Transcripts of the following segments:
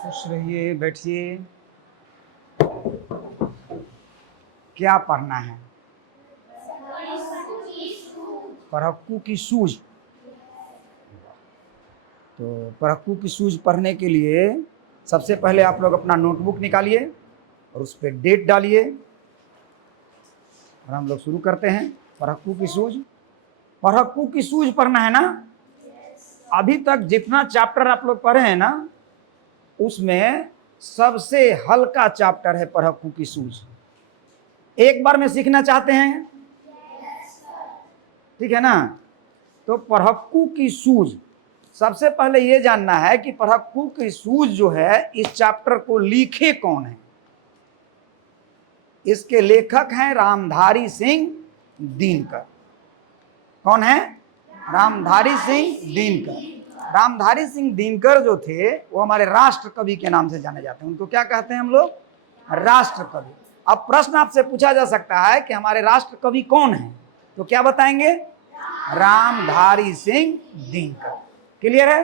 खुश रहिए, बैठिए। क्या पढ़ना है? पढ़क्कू की सूझ। तो पढ़क्कू की सूझ पढ़ने के लिए सबसे पहले आप लोग अपना नोटबुक निकालिए और उस पर डेट डालिए और हम लोग शुरू करते हैं। पढ़क्कू की सूझ, पढ़क्कू की सूझ पढ़ना है ना। अभी तक जितना चैप्टर आप लोग पढ़े हैं ना, उसमें सबसे हल्का चैप्टर है पढ़क्कू की सूझ। एक बार में सीखना चाहते हैं? ठीक है ना। तो पढ़क्कू की सूझ, सबसे पहले ये जानना है कि पढ़क्कू की सूझ जो है, इस चैप्टर को लिखे कौन है। इसके लेखक हैं रामधारी सिंह दिनकर। कौन है? रामधारी सिंह दिनकर। रामधारी सिंह दिनकर जो थे वो हमारे राष्ट्र कवि के नाम से जाने जाते हैं। उनको क्या कहते हैं हम लोग? राष्ट्र कवि। अब प्रश्न आपसे पूछा जा सकता है कि हमारे राष्ट्र कवि कौन है, तो क्या बताएंगे? रामधारी सिंह दिनकर। क्लियर है?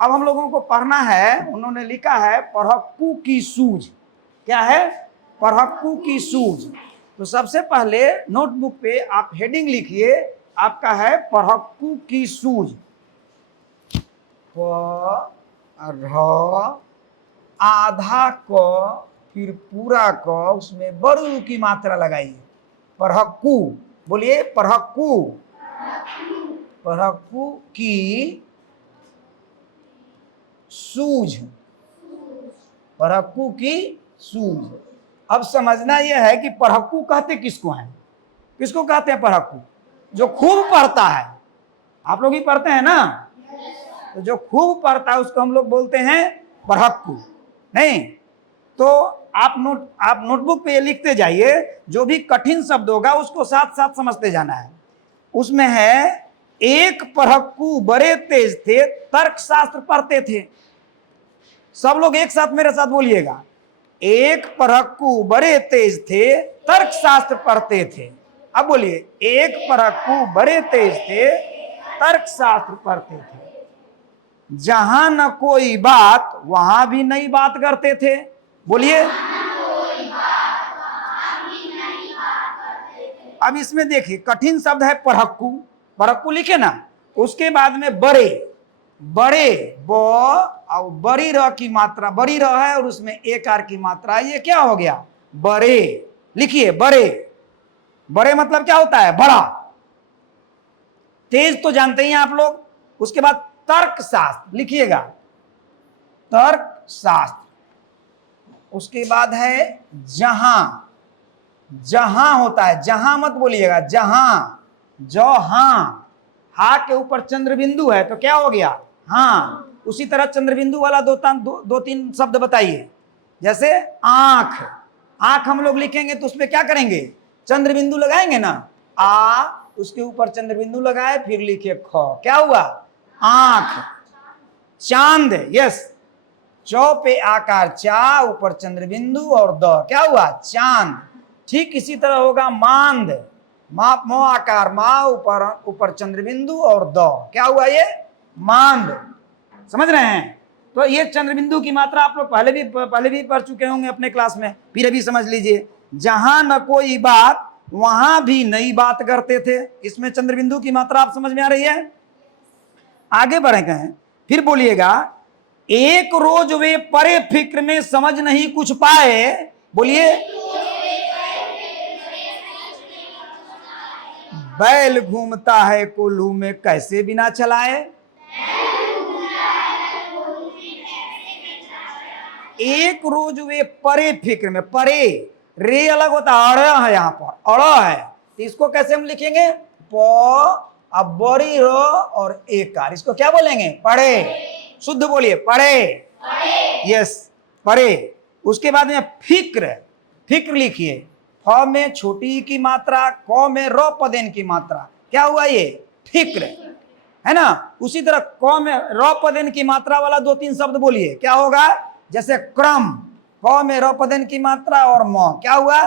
अब हम लोगों को पढ़ना है, उन्होंने लिखा है पढ़क्कू की सूझ। क्या है? पढ़क्कू की सूझ। तो सबसे पहले नोटबुक पे आप हेडिंग लिखिए, आपका है पढ़क्कू की सूझ। प आधा क फिर पूरा क, उसमें बड़ू की मात्रा लगाइए। पढ़क्कू, बोलिए पढ़क्कू। पढ़क्कू की सूझ, पढ़क्कू की सूझ। अब समझना यह है कि पढ़क्कू कहते किसको हैं? किसको कहते हैं पढ़क्कू? जो खूब पढ़ता है। आप लोग ही पढ़ते हैं ना, तो जो खूब पढ़ता है उसको हम लोग बोलते हैं पढ़क्कू। नहीं तो आप नोटबुक पे ये लिखते जाइए, जो भी कठिन शब्द होगा उसको साथ साथ समझते जाना है। उसमें है, एक पढ़क्कू बड़े तेज थे, तर्कशास्त्र पढ़ते थे। सब लोग एक साथ मेरे साथ बोलिएगा, एक पढ़क्कू बड़े तेज थे, तर्कशास्त्र पढ़ते थे। अब बोलिए, एक पढ़क्कू बड़े तेज थे, तर्कशास्त्र पढ़ते थे। जहां न कोई बात वहां भी नई बात करते थे। बोलिए। अब इसमें देखिए, कठिन शब्द है पढ़क्कू, पढ़क्कू लिखे ना, उसके बाद में बड़े, बड़े ब और बड़ी र की मात्रा, बड़ी र है और उसमें एक आर की मात्रा, ये क्या हो गया? बड़े। लिखिए बड़े। बड़े मतलब क्या होता है? बड़ा। तेज तो जानते ही हैं आप लोग। उसके बाद तर्कशास्त्र लिखिएगा, तर्कशास्त्र। उसके बाद है जहां, जहां होता है, जहां मत बोलिएगा, जहां, जो हां, हा के ऊपर चंद्र बिंदु है तो क्या हो गया? हां। उसी तरह चंद्र बिंदु वाला दो तीन शब्द बताइए। जैसे आंख, आंख हम लोग लिखेंगे तो उसमें क्या करेंगे? चंद्र बिंदु लगाएंगे ना, आ, उसके ऊपर चंद्र बिंदु लगाए, फिर लिखे ख, क्या हुआ? आंख। चांद, यस, चौ पे आकार चा, ऊपर चंद्र बिंदु और द, क्या हुआ? चांद। ठीक इसी तरह होगा मांद, मा मो आकार मा, ऊपर चंद्र बिंदु और द, क्या हुआ? ये मांद। समझ रहे हैं? तो ये चंद्र बिंदु की मात्रा आप लोग पहले भी पढ़ चुके होंगे अपने क्लास में, फिर अभी समझ लीजिए। जहां न कोई बात वहां भी नई बात करते थे। इसमें चंद्र बिंदु की मात्रा आप समझ में आ रही है? आगे बढ़े कहें, फिर बोलिएगा, एक रोज वे परे फिक्र में समझ नहीं कुछ पाए। बोलिए। बैल घूमता है कोल्हू में कैसे बिना चलाए। एक रोज वे परे फिक्र में, परे रे अलग होता है, अड़ है, यहां पर अड़ है, तो इसको कैसे हम लिखेंगे? प, अब बड़ी रो और एक कार, इसको क्या बोलेंगे? पढ़े। शुद्ध बोलिए, पढ़े। यस, पढ़े। उसके बाद में फिक्र, फिक्र लिखिए, फ में छोटी की मात्रा, क में र पदेन की मात्रा, क्या हुआ? ये फिक्र है ना। उसी तरह क में र पदेन की मात्रा वाला दो तीन शब्द बोलिए, क्या होगा? जैसे क्रम, क में र पदेन की मात्रा और म, क्या हुआ?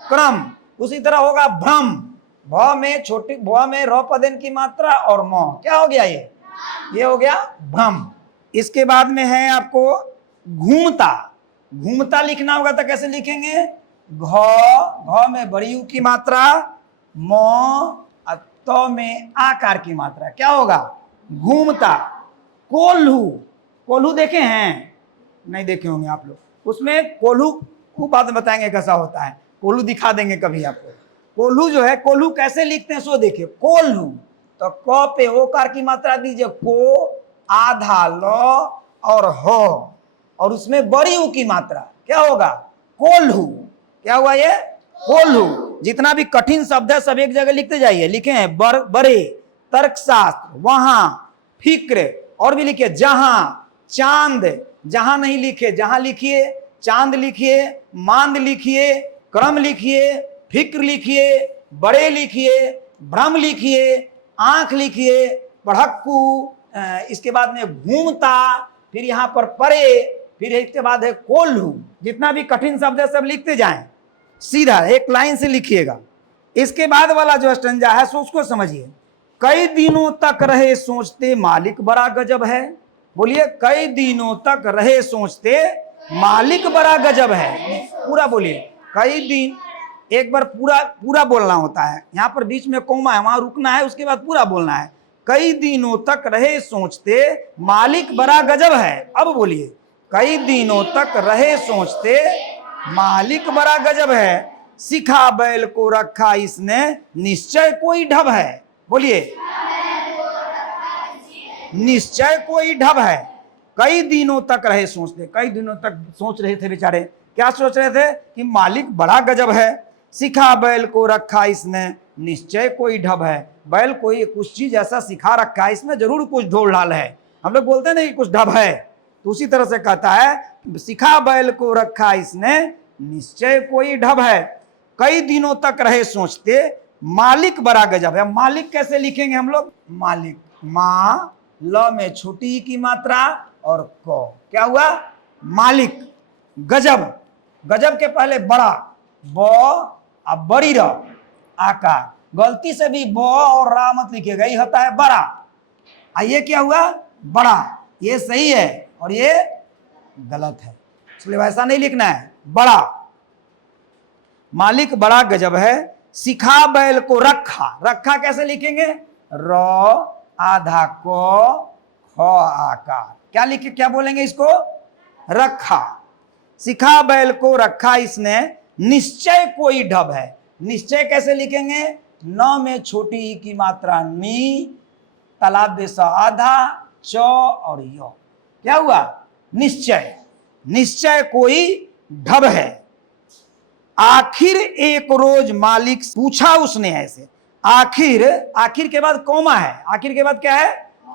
क्रम। उसी तरह होगा भ्रम, भ में छोटी, भ में र पदेन की मात्रा और म, क्या हो गया? ये हो गया भ्रम। इसके बाद में है आपको घूमता, घूमता लिखना होगा तो कैसे लिखेंगे? घ में बड़ी यू की मात्रा, म तो में आकार की मात्रा, क्या होगा? घूमता। कोल्हू, कोल्हू देखे हैं? नहीं देखे होंगे आप लोग। उसमें कोल्हू को बाद में बताएंगे कैसा होता है, कोल्हू दिखा देंगे कभी आपको। कोल्हू जो है, कोल्हू कैसे लिखते हैं सो देखिए। कोल्हू तो क पे ओकार की मात्रा दीजिए, को, आधा ल और हो, और उसमें बड़ी ऊ की मात्रा, क्या होगा? कोल्हू। क्या हुआ ये? कोल्हू। जितना भी कठिन शब्द है सब एक जगह लिखते जाइए। लिखे हैं बड़े, तर्कशास्त्र, वहां, फिक्र, और भी लिखिए जहां, चांद, जहां नहीं लिखे जहां लिखिए, चांद लिखिए, मांद लिखिए, क्रम लिखिए, फिक्र लिखिए, बड़े लिखिए, भ्रम लिखिए, आंख लिखिए, पढ़क्कू, इसके बाद में घूमता, फिर यहाँ पर परे, फिर इसके बाद है कोल्हू। जितना भी कठिन शब्द है सब लिखते जाएं, सीधा एक लाइन से लिखिएगा। इसके बाद वाला जो स्टंजा है सो उसको समझिए। कई दिनों तक रहे सोचते मालिक बड़ा गजब है। बोलिए, कई दिनों तक रहे सोचते मालिक बड़ा गजब है। पूरा बोलिए, कई दिन। एक बार पूरा पूरा बोलना होता है, यहाँ पर बीच में कोमा है, वहां रुकना है, उसके बाद पूरा बोलना है। कई दिनों तक रहे सोचते मालिक बड़ा गजब है। अब बोलिए, कई दिनों तक रहे सोचते मालिक बड़ा गजब है। सिखा बैल को रखा इसने, निश्चय कोई ढब है। बोलिए, निश्चय कोई ढब है। कई दिनों तक रहे सोचते, कई दिनों तक सोच रहे थे बेचारे। क्या सोच रहे थे? कि मालिक बड़ा गजब है। सिखा बैल को रखा इसने, निश्चय कोई ढब है। बैल कोई कुछ चीज ऐसा सिखा रखा है, इसमें जरूर कुछ ढोल ढाल है। हम लोग बोलते हैं ना कि कुछ ढब है, तो उसी तरह से कहता है, सिखा बैल को रखा इसने, निश्चय कोई ढब है। कई दिनों तक रहे सोचते मालिक बड़ा गजब है। मालिक कैसे लिखेंगे हम लोग? मालिक, माँ, ल में छोटी की मात्रा और को, क्या हुआ? मालिक। गजब, गजब के पहले बड़ा, ब अब बड़ी र आकार, गलती से भी ब और रा मत लिखिएगा, ये होता है बड़ा। ये क्या हुआ? बड़ा। ये सही है और ये गलत है, इसलिए वैसा नहीं लिखना है, बड़ा। मालिक बड़ा गजब है। सिखा बैल को रखा, रखा कैसे लिखेंगे? र आधा को, ख आकार, क्या लिखे, क्या बोलेंगे इसको? रखा। सिखा बैल को रखा इसने, निश्चय कोई ढब है। निश्चय कैसे लिखेंगे? न में छोटी ई की मात्रा नी, तालाब बेसा आधा, च और यो, क्या हुआ? निश्चय। निश्चय कोई ढब है। आखिर एक रोज मालिक पूछा उसने ऐसे। आखिर, आखिर के बाद कोमा है, आखिर के बाद क्या है?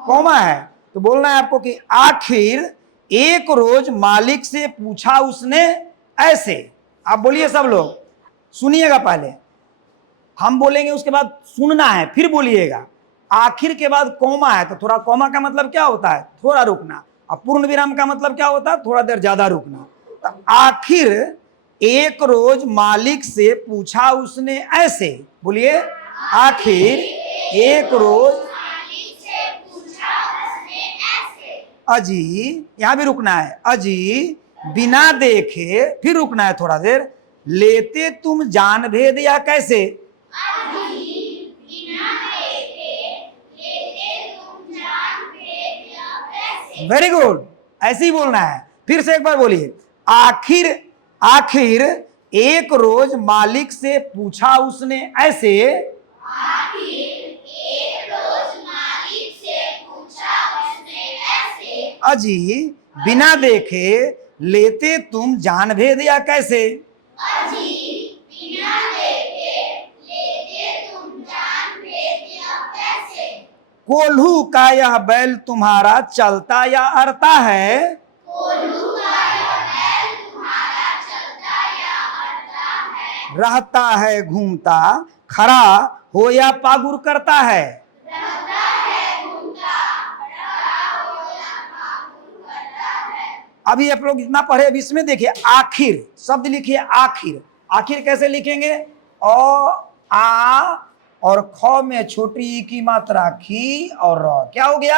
कोमा है। तो बोलना है आपको कि आखिर एक रोज मालिक से पूछा उसने ऐसे। आप बोलिए, सब लोग सुनिएगा, पहले हम बोलेंगे उसके बाद सुनना है, फिर बोलिएगा। आखिर के बाद कोमा है, तो थोड़ा कोमा का मतलब क्या होता है? थोड़ा रुकना। अब पूर्ण विराम का मतलब क्या होता है? थोड़ा देर ज्यादा रुकना। तो आखिर एक रोज मालिक से पूछा उसने ऐसे। बोलिए, आखिर एक रोज मालिक से पूछा उसने ऐसे। अजी, यहां भी रुकना है। अजी बिना देखे, फिर रुकना है थोड़ा देर। लेते तुम जान भेद या कैसे? अजी बिना देखे, लेते तुम जान भेद या कैसे। वेरी गुड, ऐसे ही बोलना है। फिर से एक बार बोलिए, आखिर, आखिर एक रोज मालिक से पूछा उसने ऐसे। आखिर एक रोज मालिक से पूछा उसने ऐसे। अजी बिना देखे लेते तुम जान भेद या कैसे? अजी बिना देखे लेते तुम जान भेद या कैसे। कोल्हू का यह बैल तुम्हारा चलता या अड़ता है? कोल्हू का यह बैल तुम्हारा चलता या अड़ता है? रहता है घूमता, खड़ा हो या पागुर करता है? रहता है घूमता, खड़ा हो या पागुर करता है। अभी आप लोग इतना पढ़े, अब इसमें देखिए आखिर शब्द लिखिए। आखिर, आखिर कैसे लिखेंगे? ओ, आ और ख में छोटी ई की मात्रा खी और र, क्या हो गया?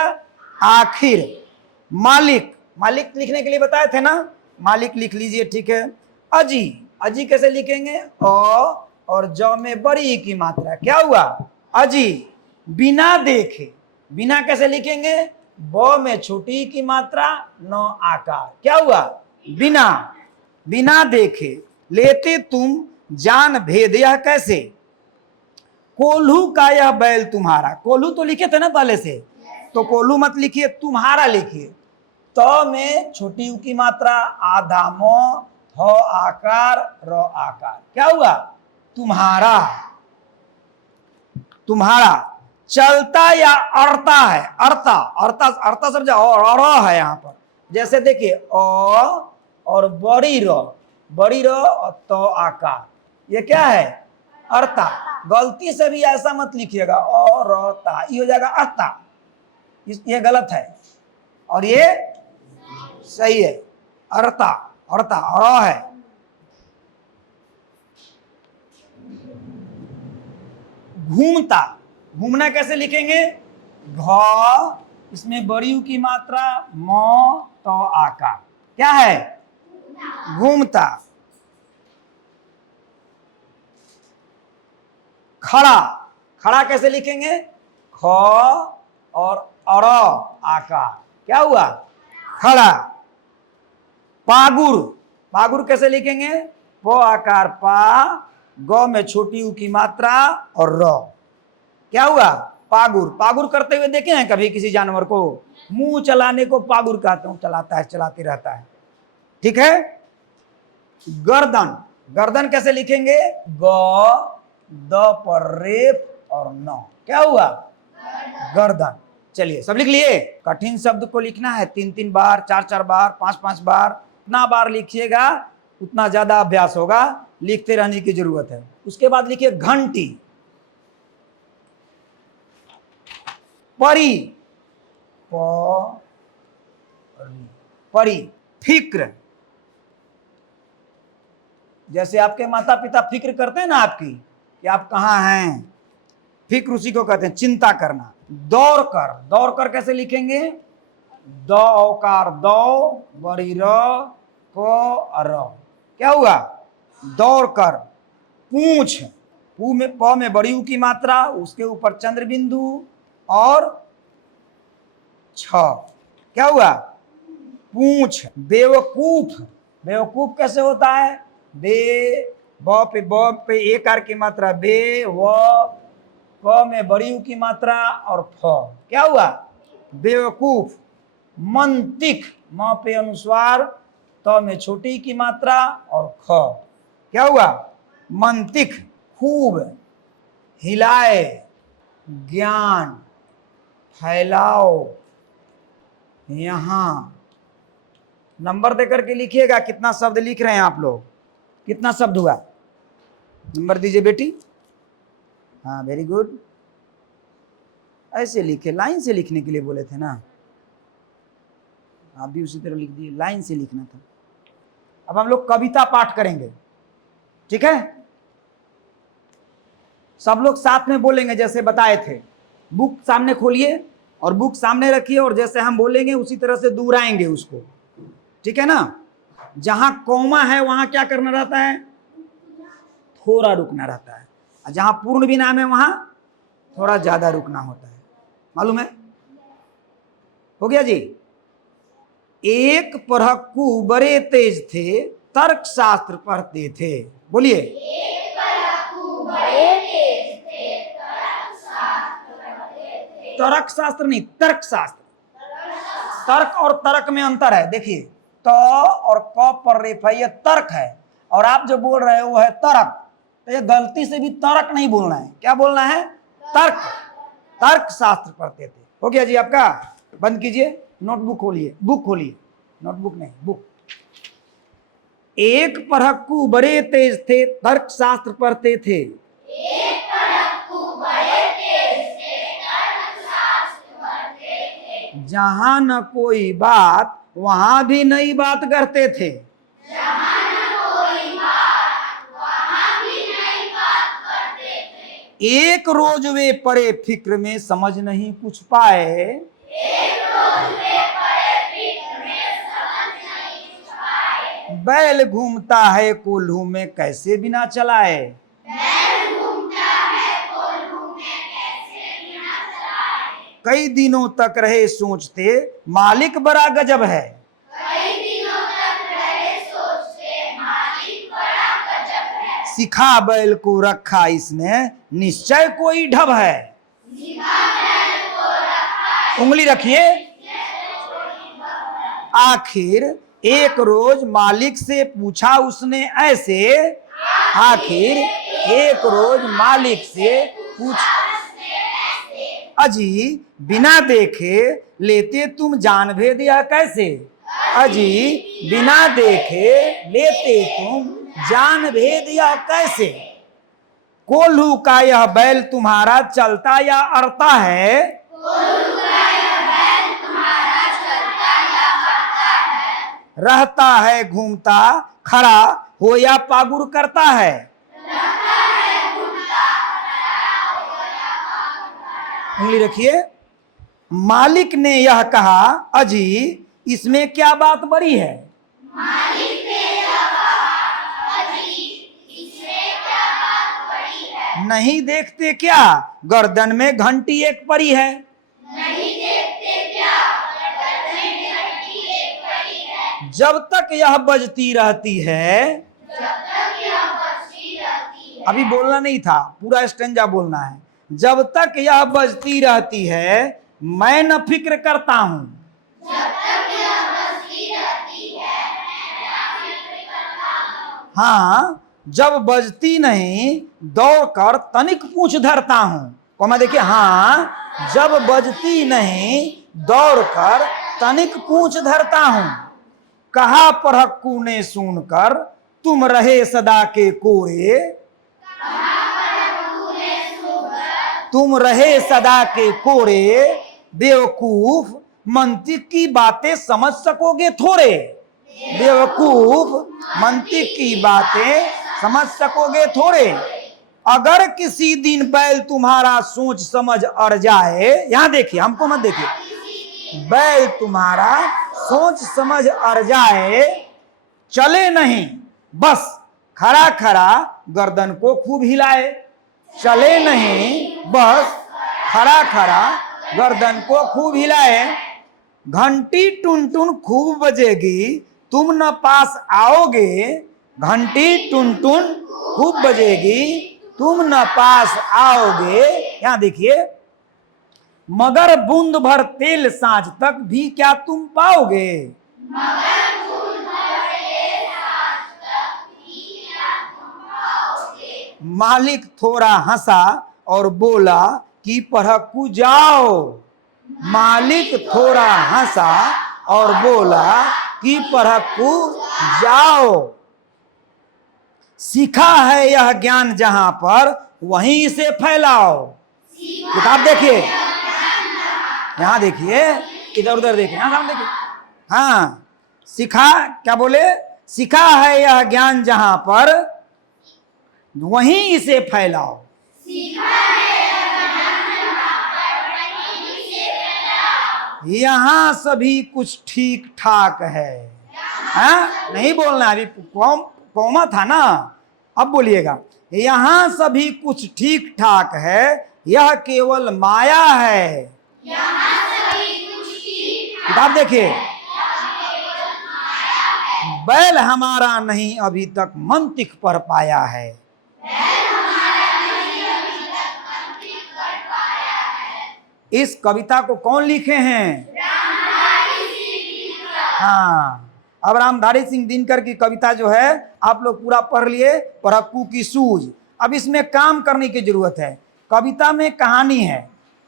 आखिर। मालिक, मालिक लिखने के लिए बताए थे ना, मालिक लिख लीजिए, ठीक है। अजी, अजी कैसे लिखेंगे? अ और ज में बड़ी ई की मात्रा, क्या हुआ? अजी। बिना देखे, बिना कैसे लिखेंगे? ब में छोटी ई की मात्रा, न आकार, क्या हुआ? बिना। बिना देखे लेते तुम जान भेद, यह कैसे? कोल्हू का यह बैल तुम्हारा, कोल्हू तो लिखे थे ना पहले से, तो कोल्हू मत लिखिए, तुम्हारा लिखिए। त में छोटी ऊ की मात्रा, आधा म, ह आकार, र आकार, क्या हुआ? तुम्हारा। तुम्हारा। चलता या अड़ता है? अड़ता, अड़ता, अड़ता समझा, और है यहां पर। जैसे देखिए अ और बड़ी र, बड़ी र और तो आकार, ये क्या है? अड़ता। गलती से भी ऐसा मत लिखिएगा औरता, ये हो जाएगा अड़ता, ये गलत है और ये सही है। अड़ता, अड़ता, अड़ है। घूमता, घूमना कैसे लिखेंगे? घ, इसमें बड़ी ऊ की मात्रा, म, तो आकार, क्या है? घूमता। खड़ा, खड़ा कैसे लिखेंगे? ख और अड़ आकार, क्या हुआ? खड़ा। पागुर, पागुर कैसे लिखेंगे? प आकार पा, ग में छोटी ऊ की मात्रा और र, क्या हुआ? पागुर। पागुर करते हुए देखे हैं कभी किसी जानवर को? मुंह चलाने को पागुर कहते हैं, चलाता है, चलाते रहता है, ठीक है। गर्दन, गर्दन कैसे लिखेंगे? ग, द पर रेप और न, क्या हुआ? गर्दन। चलिए सब लिख लिए। कठिन शब्द को लिखना है 3-3 बार, 4-4 बार, 5-5 बार, जितना बार लिखिएगा उतना ज्यादा अभ्यास होगा, लिखते रहने की जरूरत है। उसके बाद लिखिए घंटी। परी, परी। फिक्र, जैसे आपके माता पिता फिक्र करते हैं ना आपकी, कि आप कहाँ हैं, फिक्र उसी को कहते हैं, चिंता करना। दौड़ कर, दौड़ कर कैसे लिखेंगे? द औकार दौ, बड़ी र, प र, क्या हुआ? दौड़ कर। पूंछ, पू में, प में बड़ी ऊ की मात्रा, उसके ऊपर चंद्र बिंदु और छ, क्या हुआ? पूंछ। बेवकूफ, बेवकूफ कैसे होता है? बे, ब पे एक आर की मात्रा, बे, व, क में बड़ी ऊ की मात्रा और फ, क्या हुआ? बेवकूफ। मंतिक, म पे अनुस्वार, त में छोटी की मात्रा और ख, क्या हुआ? मंतिक। खूब, हिलाए, ज्ञान, फैलाओ। यहां नंबर देकर के लिखिएगा कितना शब्द लिख रहे हैं आप लोग, कितना शब्द हुआ, नंबर दीजिए बेटी। हाँ वेरी गुड। ऐसे लिखे, लाइन से लिखने के लिए बोले थे ना, आप भी उसी तरह लिख दिए, लाइन से लिखना था। अब हम लोग कविता पाठ करेंगे, ठीक है। सब लोग साथ में बोलेंगे जैसे बताए थे। बुक सामने खोलिए और बुक सामने रखिए और जैसे हम बोलेंगे उसी तरह से दोहराएंगे उसको, ठीक है ना। जहां कौमा है वहां क्या करना रहता है? थोड़ा रुकना रहता है, और जहां पूर्ण विराम है वहां थोड़ा ज्यादा रुकना होता है, मालूम है? हो गया जी। एक पढ़क्कू बड़े तेज थे, तर्क शास्त्र पढ़ते थे। बोलिए। एक पढ़क्कू बड़े तेज थे, तर्क शास्त्र पढ़ते थे। तर्क शास्त्र नहीं, तर्क शास्त्र। तर्क और तर्क में अंतर है, देखिए त और क पर रेफ है, ये तर्क है, और आप जो बोल रहे हो वो है तर्क। तो ये गलती से भी तर्क नहीं बोलना है, क्या बोलना है? तर्क। तर्क शास्त्र पढ़ते थे। हो गया जी आपका, बंद कीजिए, नोटबुक खोलिए, बुक खोलिए, नोटबुक नहीं बुक। एक पढ़क्कू बड़े तेज थे, तर्क शास्त्र पढ़ते थे। एक पढ़क्कू बड़े तेज थे, तर्क शास्त्र पढ़ते थे। जहां न कोई बात वहां भी नई बात करते थे। जहां न कोई बात वहां भी नई बात करते थे। एक रोज वे पड़े फिक्र में, समझ नहीं कुछ पाए। एक रोज वे पड़े फिक्र में, बैल घूमता है कोल्हू में कैसे बिना चलाए। कई दिनों तक रहे सोचते मालिक बड़ा गजब है। सिखा बैल को रखा इसने निश्चय कोई ढब है। उंगली रखिए। आखिर एक रोज मालिक से पूछा उसने ऐसे। आखिर एक रोज मालिक से पूछा अजी बिना देखे लेते तुम जान भेद यह कैसे। अजी बिना देखे लेते तुम जान भेद यह कैसे। कोल्हू का यह बैल तुम्हारा चलता या अड़ता है। रहता है घूमता खड़ा हो या पागुर करता है। उंगली रखिए। मालिक ने यह कहा अजी इसमें क्या बात बड़ी है। नहीं देखते क्या गर्दन में घंटी एक पड़ी है। जब तक यह बजती रहती है। अभी बोलना नहीं था, पूरा स्टेंजा बोलना है। जब तक यह बजती रहती है मैं न फिक्र करता हूं। हाँ जब बजती नहीं दौड़कर तनिक पूंछ धरता हूं। कौमा देखिए। हाँ जब बजती नहीं दौड़कर तनिक पूंछ धरता हूं। कहा परहक्कू ने सुनकर तुम रहे सदा के कोरे। तुम रहे सदा के कोरे बेवकूफ मंतिक की बातें समझ सकोगे थोड़े। बेवकूफ मंतिक की बातें समझ सकोगे थोड़े। अगर किसी दिन बैल तुम्हारा सोच समझ अड़ जाए। यहां देखिए, हमको मत देखिए। बैल तुम्हारा सोच समझ अड़ जाए चले नहीं बस खड़ा खड़ा गर्दन को खूब हिलाए। चले नहीं बस खड़ा खड़ा गर्दन को खूब हिलाए। घंटी टुन टुन खूब बजेगी तुम न पास आओगे। घंटी टुन टुन खूब बजेगी तुम न पास आओगे। यहां देखिए। मगर बूंद भर तेल सांझ तक भी क्या तुम पाओगे। मालिक थोड़ा हंसा और बोला कि परहक्कू जाओ। मालिक थोड़ा हंसा और बोला कि परहक्कू जाओ। सीखा है यह ज्ञान जहां पर वहीं इसे फैलाओ। किताब देखिए, यहां देखिए, इधर उधर देखिए, यहां सामने देखिए। हाँ सीखा क्या बोले। सीखा है यह ज्ञान जहां पर वहीं इसे फैलाओ। यहां सभी कुछ ठीक ठाक है। हाँ नहीं बोलना, अभी कौमा था ना, अब बोलिएगा। यहां सभी कुछ ठीक ठाक है यह केवल माया है। किताब देखिए। बैल हमारा नहीं अभी तक मंतिक पर पाया है। इस कविता को कौन लिखे हैं। हाँ अब रामधारी सिंह दिनकर की कविता जो है आप लोग पूरा पढ़ लिए। परहक्कू की सूझ। अब इसमें काम करने की जरूरत है। कविता में कहानी है।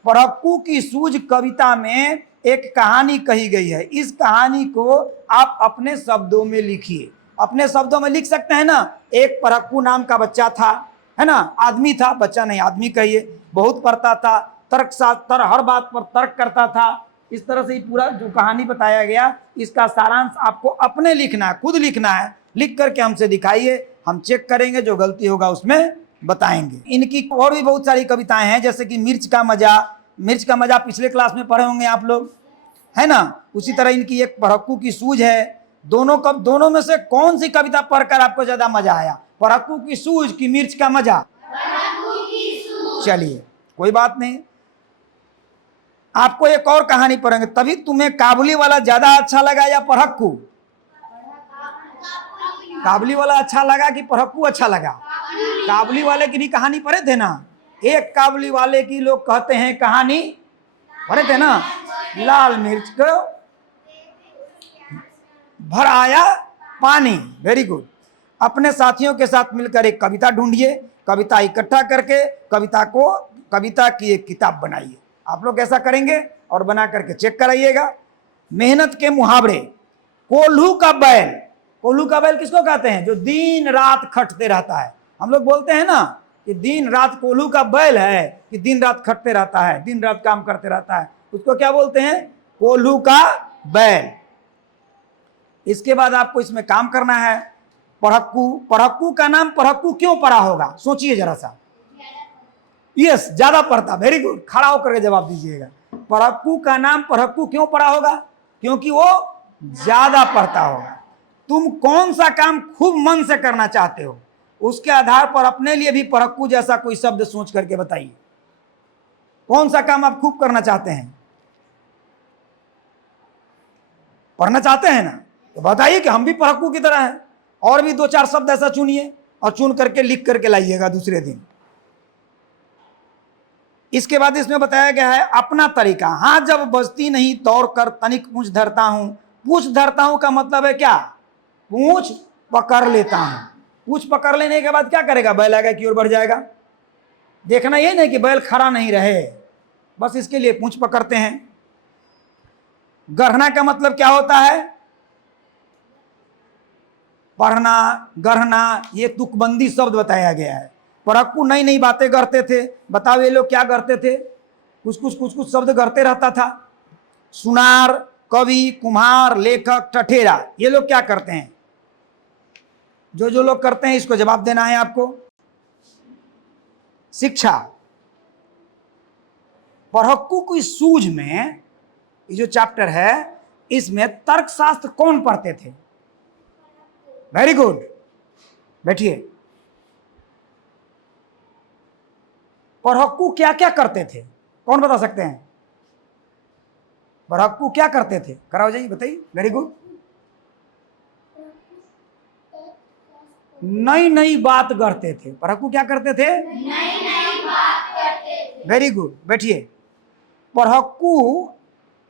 परहक्कू की सूझ कविता में एक कहानी कही गई है। इस कहानी को आप अपने शब्दों में लिखिए। अपने शब्दों में लिख सकते हैं ना। एक परहक्कू नाम का बच्चा था, है ना। आदमी था, बच्चा नहीं आदमी कहिए। बहुत पढ़ता था, तर्क शास्त्र, हर बात पर तर्क करता था। इस तरह से ही पूरा जो कहानी बताया गया इसका सारांश आपको अपने लिखना है, खुद लिखना है। लिख करके हमसे दिखाइए, हम चेक करेंगे, जो गलती होगा उसमें बताएंगे। इनकी और भी बहुत सारी कविताएं हैं, जैसे कि मिर्च का मजा। मिर्च का मजा पिछले क्लास में पढ़े होंगे आप लोग, है ना। उसी तरह इनकी एक परहक्कू की सूझ है, दोनों में से कौन सी कविता पढ़कर आपको ज्यादा मजा आया? परक्कू की सूझ की मिर्च का मजा? चलिए कोई बात नहीं, आपको एक और कहानी पढ़ेंगे। तभी तुम्हें काबुली वाला ज्यादा अच्छा लगा या परक्कू? काबुली वाला अच्छा लगा कि परक्कू अच्छा लगा? काबुली वाले की भी कहानी पढ़े थे ना? एक काबुली वाले की लोग कहते हैं कहानी, पढ़े थे ना? लाल मिर्च को भर आया पानी। Very good. अपने साथियों के साथ मिलकर एक कविता ढूंढिए, कविता इकट्ठा करके कविता की एक किताब बनाइए। आप लोग ऐसा करेंगे और बना करके चेक कराइएगा। मेहनत के मुहावरे। कोल्हू का बैल। कोल्हू का बैल किसको कहते हैं? जो दिन रात खटते रहता है। हम लोग बोलते हैं ना कि दिन रात कोल्हू का बैल है, कि दिन रात खटते रहता है, दिन रात काम करते रहता है, उसको क्या बोलते हैं? कोल्हू का बैल। इसके बाद आपको इसमें काम करना है। परक्कू। परक्कू का नाम परक्कू क्यों पड़ा होगा? सोचिए जरा सा। यस, ज्यादा पढ़ता। वेरी गुड, खड़ा होकर के जवाब दीजिएगा। परक्कू का नाम परक्कू क्यों पड़ा होगा? क्योंकि वो ज्यादा पढ़ता होगा। तुम कौन सा काम खूब मन से करना चाहते हो, उसके आधार पर अपने लिए भी परक्कू जैसा कोई शब्द सोच करके बताइए। कौन सा काम आप खूब करना चाहते हैं? पढ़ना चाहते हैं ना, तो बताइए कि हम भी परक्कू की तरह हैं। और भी 2-4 शब्द ऐसा चुनिए और चुन करके लिख करके लाइएगा दूसरे दिन। इसके बाद इसमें बताया गया है अपना तरीका। हाँ जब बजती नहीं तौर कर तनिक पूछ धरता हूं। पूछ धरता हूं का मतलब है क्या? पूछ पकड़ लेता हूं। पूछ पकड़ लेने के बाद क्या करेगा? बैल आगे की ओर बढ़ जाएगा। देखना ये नहीं कि बैल खड़ा नहीं रहे, बस इसके लिए पूछ पकड़ते हैं। गढ़ना का मतलब क्या होता है? पढ़ना, गढ़ना, ये तुकबंदी शब्द बताया गया है। परक्कू नई नई बातें करते थे। बताओ ये लोग क्या करते थे? कुछ कुछ शब्द करते रहता था। सुनार, कवि, कुम्हार, लेखक, ठठेरा, ये लोग क्या करते हैं? जो लोग करते हैं इसको जवाब देना है आपको। शिक्षा। परक्कू की सूझ में ये जो चैप्टर है, इसमें तर्कशास्त्र कौन पढ़ते थे? वेरी गुड, बैठिए। परक्कू क्या क्या करते थे? कौन बता सकते हैं? परक्कू क्या करते थे? कराओ जाइए, बताइए। Very good. नई नई बात करते थे। परक्कू क्या करते थे? नई नई बात करते थे। वेरी गुड, बैठिए। परक्कू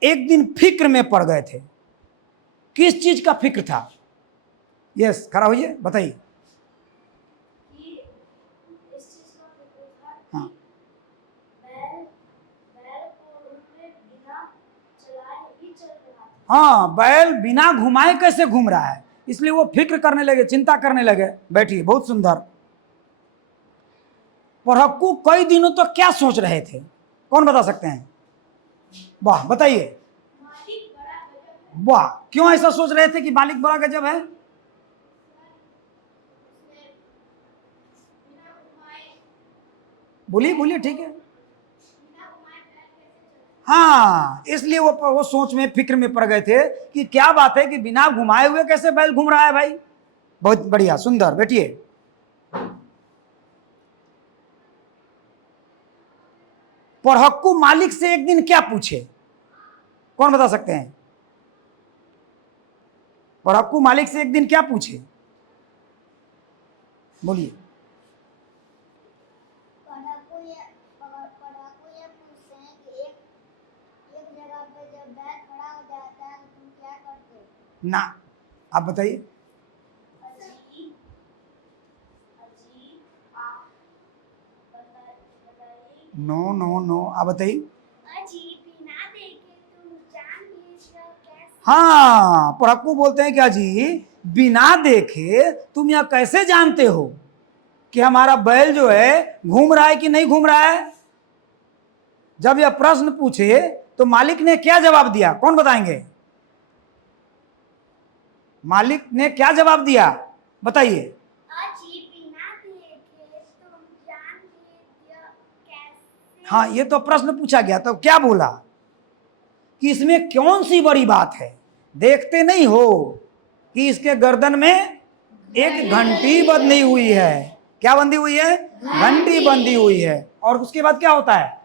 एक दिन फिक्र में पड़ गए थे। किस चीज का फिक्र था? यस, खड़ा होइए, बताइए। हाँ, हाँ, बैल बिना घुमाए कैसे घूम रहा है, इसलिए वो फिक्र करने लगे, चिंता करने लगे। बैठिए, बहुत सुंदर। परक्कू कई दिनों तो क्या सोच रहे थे? कौन बता सकते हैं? वाह, बताइए। वाह, क्यों ऐसा सोच रहे थे कि मालिक बड़ा गजब है? बोलिए बोलिए, ठीक है। हाँ, इसलिए वो सोच में, फिक्र में पड़ गए थे कि क्या बात है कि बिना घुमाए हुए कैसे बैल घूम रहा है भाई। बहुत बढ़िया, सुंदर, बैठिए। परक्कू मालिक से एक दिन क्या पूछे? कौन बता सकते हैं? परक्कू मालिक से एक दिन क्या पूछे? बोलिए। ना, आप बताइए। नो नो नो, आप बताइए। हाँ, परक्कू बोलते हैं क्या जी, बिना देखे तुम यह कैसे जानते हो कि हमारा बैल जो है घूम रहा है कि नहीं घूम रहा है? जब यह प्रश्न पूछे तो मालिक ने क्या जवाब दिया? कौन बताएंगे? मालिक ने क्या जवाब दिया, बताइए। हाँ, ये तो प्रश्न पूछा गया, तो क्या बोला कि इसमें कौन सी बड़ी बात है? देखते नहीं हो कि इसके गर्दन में एक घंटी बंधी हुई है। क्या बंधी हुई है? घंटी बंधी हुई है। और उसके बाद क्या होता है?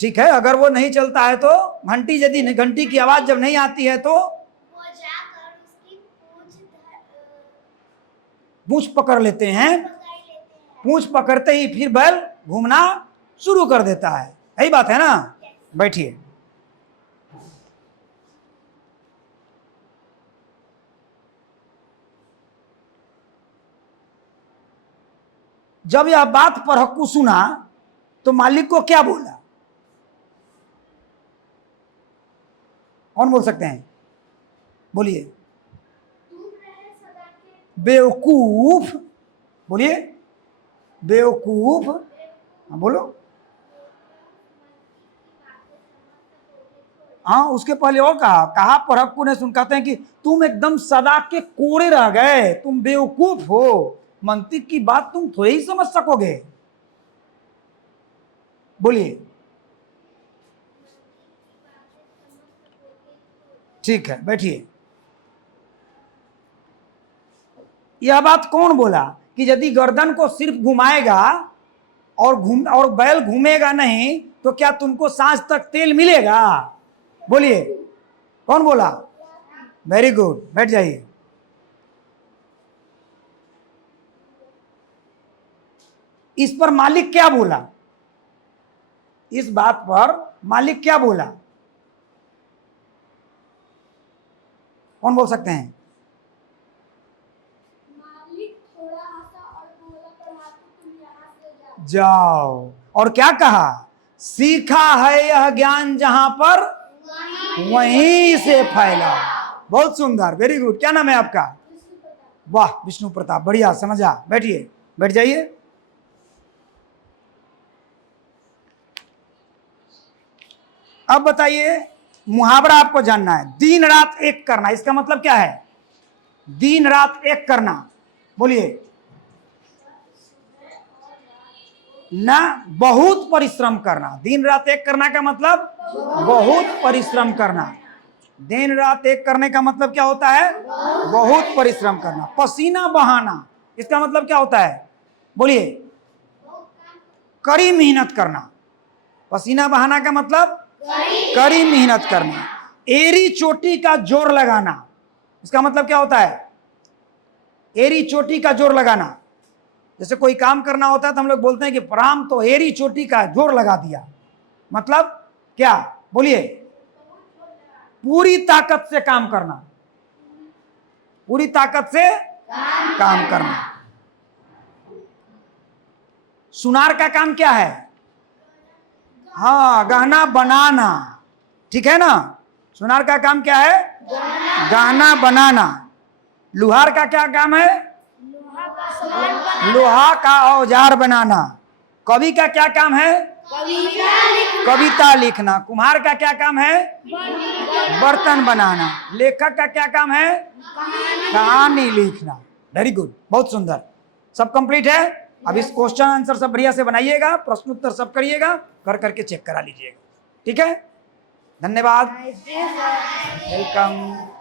ठीक है, अगर वो नहीं चलता है तो घंटी, यदि घंटी की आवाज जब नहीं आती है तो वो जाकर उसकी पूंछ पकड़ लेते हैं। पकड़ लेते हैं। पूंछ पकड़ते ही फिर बैल घूमना शुरू कर देता है। यही बात है ना? बैठिए। जब यह बात परहक्कू सुना तो मालिक को क्या बोला? कौन बोल सकते हैं? बोलिए। बेवकूफ। बोलिए बेवकूफ। हाँ बोलो। हाँ, उसके पहले और कहा परहक्कू ने सुन, कहते हैं कि तुम एकदम सदा के कोड़े रह गए, तुम बेवकूफ हो, मंतिक की बात तुम थोड़ी ही समझ सकोगे। बोलिए। ठीक है, बैठिए। यह बात कौन बोला कि यदि गर्दन को सिर्फ घुमाएगा और बैल घूमेगा नहीं तो क्या तुमको सांझ तक तेल मिलेगा? बोलिए, कौन बोला? वेरी गुड, बैठ जाइए। इस पर मालिक क्या बोला? इस बात पर मालिक क्या बोला? कौन बोल सकते हैं? मालिक थोड़ा हंसा और बोला, परहक्कू तुम यहाँ से जाओ। और क्या कहा? सीखा है यह ज्ञान जहां पर वहीं से फैला। बहुत सुंदर, वेरी गुड। क्या नाम है आपका? वाह, विष्णु प्रताप, बढ़िया, समझा। बैठिए, बैठ जाइए। अब बताइए, मुहावरा आपको जानना है। दिन रात एक करना, इसका मतलब क्या है? दिन रात एक करना। बोलिए। ना, बहुत परिश्रम करना। दिन रात एक करना का मतलब बहुत परिश्रम करना। दिन रात एक करने का मतलब क्या होता है? बहुत परिश्रम करना। पसीना बहाना, इसका मतलब क्या होता है? बोलिए। कड़ी मेहनत करना। पसीना बहाना का मतलब कड़ी मेहनत करना। एरी चोटी का जोर लगाना, इसका मतलब क्या होता है? एरी चोटी का जोर लगाना। जैसे कोई काम करना होता है तो हम लोग बोलते हैं कि राम तो एरी चोटी का जोर लगा दिया। मतलब क्या? बोलिए। पूरी ताकत से काम करना। पूरी ताकत से काम करना। सुनार का काम क्या है? हाँ, गहना बनाना। ठीक है ना? सुनार का काम क्या है? गहना बनाना। लोहार का क्या काम है? लोहा का औजार बनाना। कवि का क्या काम है? कविता लिखना। कुम्हार का क्या काम है? बर्तन बनाना। लेखक का क्या काम है? कहानी लिखना। वेरी गुड, बहुत सुंदर। सब कंप्लीट है। अब इस क्वेश्चन आंसर सब बढ़िया से बनाइएगा, प्रश्न उत्तर सब करिएगा, कर करके चेक करा लीजिएगा। ठीक है, धन्यवाद, वेलकम।